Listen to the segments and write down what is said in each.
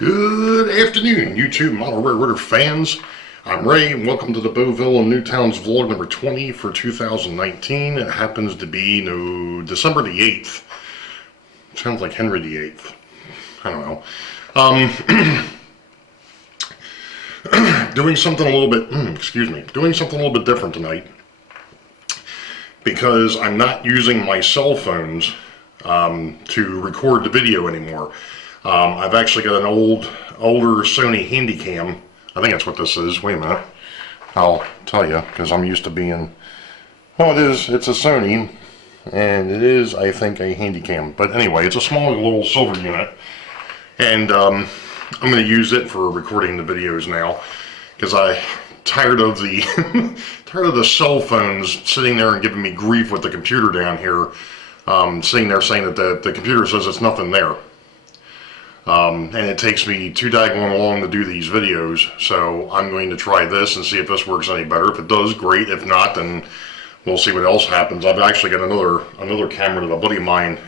Good afternoon, YouTube Model Railroader fans. I'm Ray, and welcome to the Boeville and Newtown's vlog number 20 for 2019. It happens to be December the 8th. Sounds like Henry the 8th. I don't know. Doing something a little bit, doing something a little bit different tonight, because I'm not using my cell phones to record the video anymore. I've actually got an older Sony Handycam. I think that's what this is. Wait a minute. I'll tell you, because I'm used to being... Oh, it is. It's a Sony, and it is, I think, a Handycam. But anyway, it's a small little silver unit, and I'm going to use it for recording the videos now, because I'm tired of the tired of the cell phones sitting there and giving me grief with the computer down here, sitting there saying that the computer says it's nothing there. And it takes me too daggone long to do these videos, so I'm going to try this and see if this works any better. If it does, great. If not, then we'll see what else happens. I've actually got another camera that a buddy of mine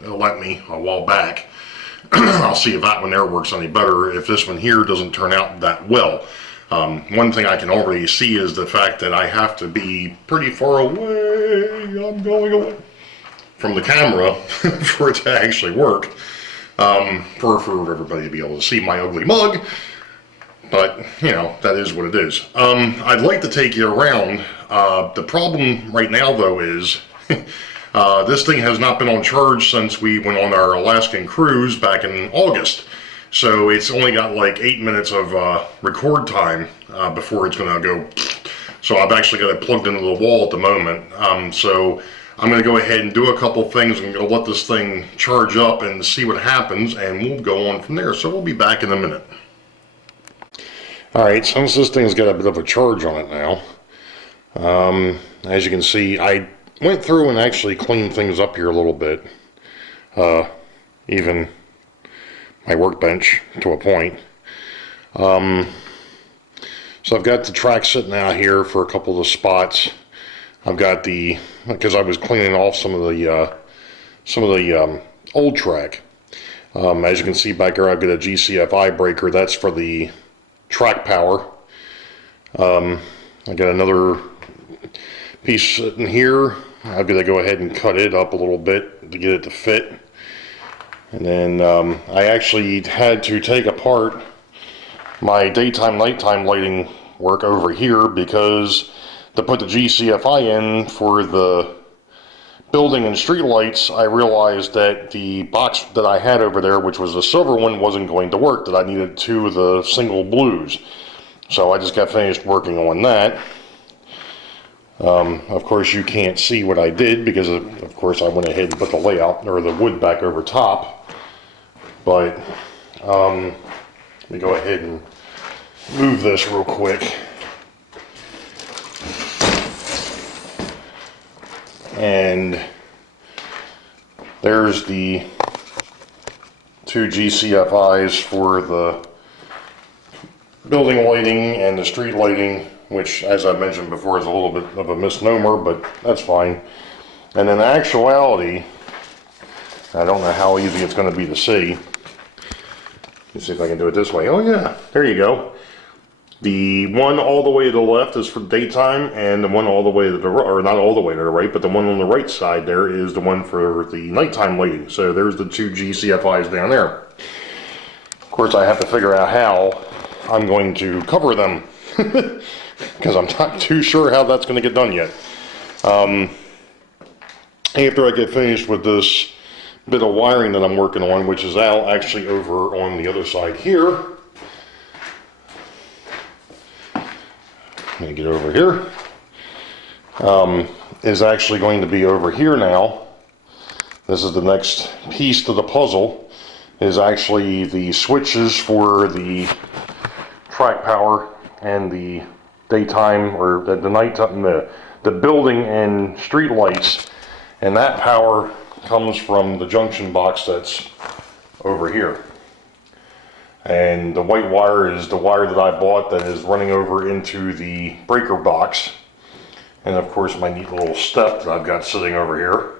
lent me a while back. I'll see if that one there works any better, if this one here doesn't turn out that well. One thing I can already see is the fact that I have to be pretty far away, I'm going away, from the camera for it to actually work. For everybody to be able to see my ugly mug, but you know, that is what it is. I'd like to take you around. The problem right now though is this thing has not been on charge since we went on our Alaskan cruise back in August, so it's only got like 8 minutes of record time before it's going to go. So I've actually got it plugged into the wall at the moment. So I'm going to go ahead and do a couple things. I'm going to let this thing charge up and see what happens, and we'll go on from there. So we'll be back in a minute. Alright, since this thing's got a bit of a charge on it now, as you can see, I went through and actually cleaned things up here a little bit. Even my workbench to a point. So I've got the track sitting out here for a couple of the spots. I've got because I was cleaning off some of the old track. As you can see back here, I've got a GCFI breaker. That's for the track power. I got another piece sitting here. I've got to go ahead and cut it up a little bit to get it to fit. And then I actually had to take apart my daytime, nighttime lighting work over here, because to put the GCFI in for the building and street lights, I realized that the box that I had over there, which was the silver one, wasn't going to work, that I needed two of the single blues. So I just got finished working on that. Of course you can't see what I did, because of course I went ahead and put the layout, or the wood, back over top. But let me go ahead and move this real quick. And there's the two GCFIs for the building lighting and the street lighting, which, as I mentioned before, is a little bit of a misnomer, but that's fine. And in actuality, I don't know how easy it's going to be to see. Let's see if I can do it this way. Oh yeah, there you go. The one all the way to the left is for daytime, and the one all the way to the right, or not all the way to the right, but the one on the right side there is the one for the nighttime lighting. So there's the two GCFIs down there. Of course, I have to figure out how I'm going to cover them, because I'm not too sure how that's going to get done yet. After I get finished with this bit of wiring that I'm working on, which is actually over on the other side here. Let me get over here. Is actually going to be over here now. This is the next piece to the puzzle, is actually the switches for the track power and the daytime, or the nighttime, the building and street lights. And that power comes from the junction box that's over here. And the white wire is the wire that I bought that is running over into the breaker box. And of course my neat little step that I've got sitting over here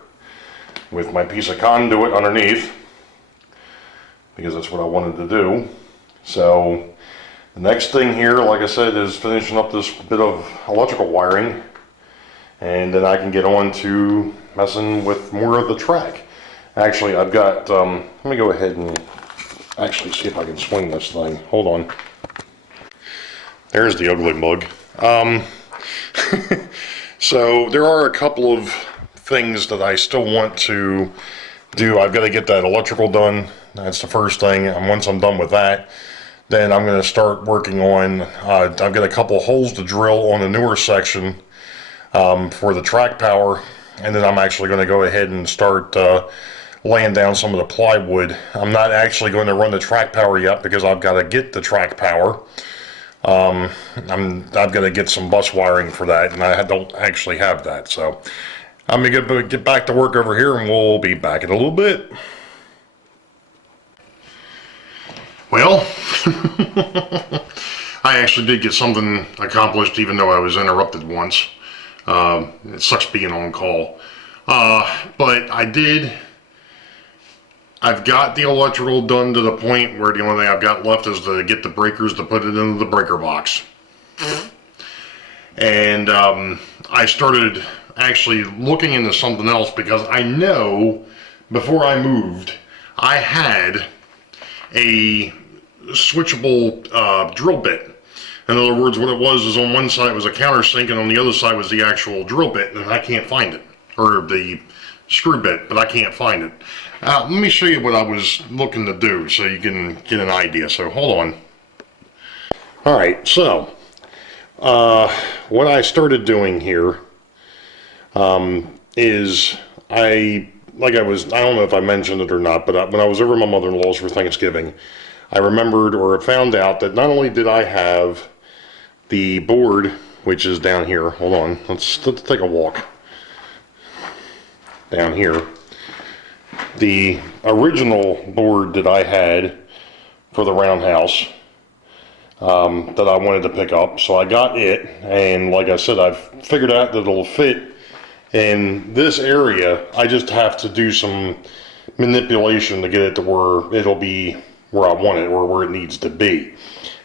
with my piece of conduit underneath, because that's what I wanted to do. So the next thing here, like I said, is finishing up this bit of electrical wiring, and then I can get on to messing with more of the track. Actually, I've got, let me go ahead and actually see if I can swing this thing. Hold on. There's the ugly mug. So there are a couple of things that I still want to do. I've got to get that electrical done. That's the first thing. And once I'm done with that, then I'm going to start working on, I've got a couple holes to drill on the newer section for the track power. And then I'm actually going to go ahead and start laying down some of the plywood. I'm not actually going to run the track power yet because I've got to get the track power. I've got to get some bus wiring for that, and I don't actually have that. So I'm going to get back to work over here, and we'll be back in a little bit. Well, I actually did get something accomplished, even though I was interrupted once. It sucks being on call. But I've got the electrical done to the point where the only thing I've got left is to get the breakers to put it into the breaker box. And I started actually looking into something else because I know before I moved I had a switchable drill bit. In other words, what it was is on one side was a countersink and on the other side was the actual drill bit, and I can't find it. Or the screw bit, but I can't find it. Let me show you what I was looking to do so you can get an idea. So hold on. Alright, so what I started doing here is I don't know if I mentioned it or not, but when I was over at my mother-in-law's for Thanksgiving, I remembered or found out that not only did I have the board, which is down here, hold on, let's take a walk down here. The original board that I had for the roundhouse that I wanted to pick up, so I got it, and like I said, I've figured out that it'll fit in this area. I just have to do some manipulation to get it to where it'll be where I want it or where it needs to be.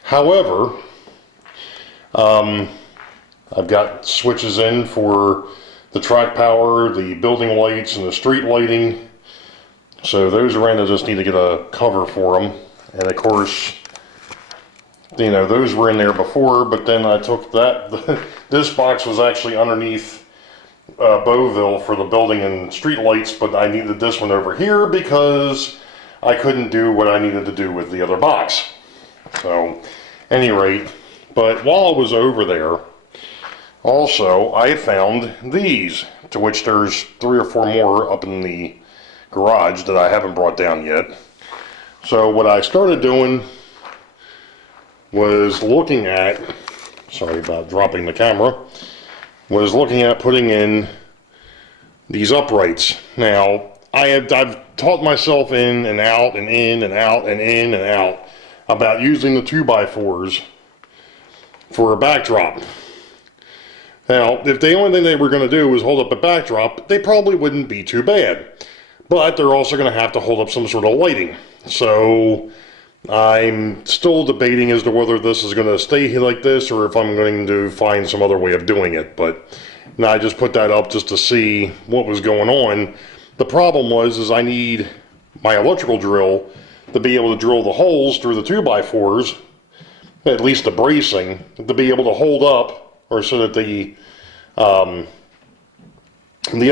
However, I've got switches in for the track power, the building lights, and the street lighting. So those are in. I just need to get a cover for them. And of course, you know, those were in there before, but then I took that. This box was actually underneath Boeville for the building and street lights, but I needed this one over here because I couldn't do what I needed to do with the other box. So, any rate, but while I was over there, also, I found these, to which there's 3 or 4 more up in the garage that I haven't brought down yet. So what I started doing was looking at, sorry about dropping the camera, was looking at putting in these uprights. Now, I've taught myself in and out and in and out and in and out about using the 2x4s for a backdrop. Now, if the only thing they were going to do was hold up a backdrop, they probably wouldn't be too bad. But they're also going to have to hold up some sort of lighting. So I'm still debating as to whether this is going to stay like this or if I'm going to find some other way of doing it. But now I just put that up just to see what was going on. The problem is I need my electrical drill to be able to drill the holes through the 2x4s, at least the bracing, to be able to hold up, or so that the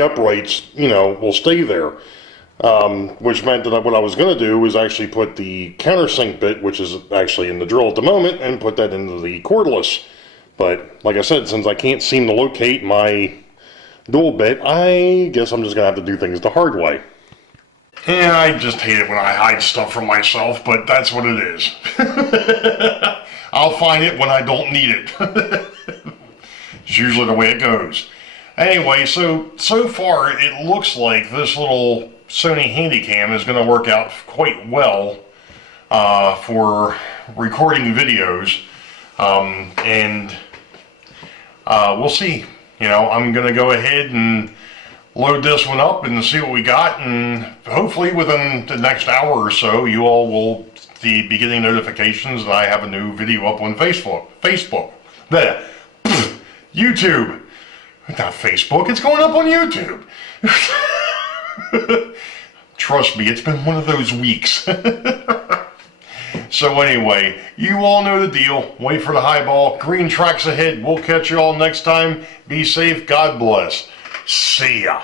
uprights, you know, will stay there. Which meant that what I was going to do was actually put the countersink bit, which is actually in the drill at the moment, and put that into the cordless. But like I said, since I can't seem to locate my dual bit, I guess I'm just going to have to do things the hard way. Yeah, I just hate it when I hide stuff from myself, but that's what it is. I'll find it when I don't need it. It's usually the way it goes. Anyway, so far it looks like this little Sony Handycam is going to work out quite well for recording videos, and we'll see. You know, I'm going to go ahead and load this one up and see what we got, and hopefully within the next hour or so, you all will be getting notifications that I have a new video up on Facebook. There. YouTube. Not Facebook, it's going up on YouTube. Trust me, it's been one of those weeks. So anyway, you all know the deal. Wait for the highball. Green tracks ahead. We'll catch you all next time. Be safe. God bless. See ya.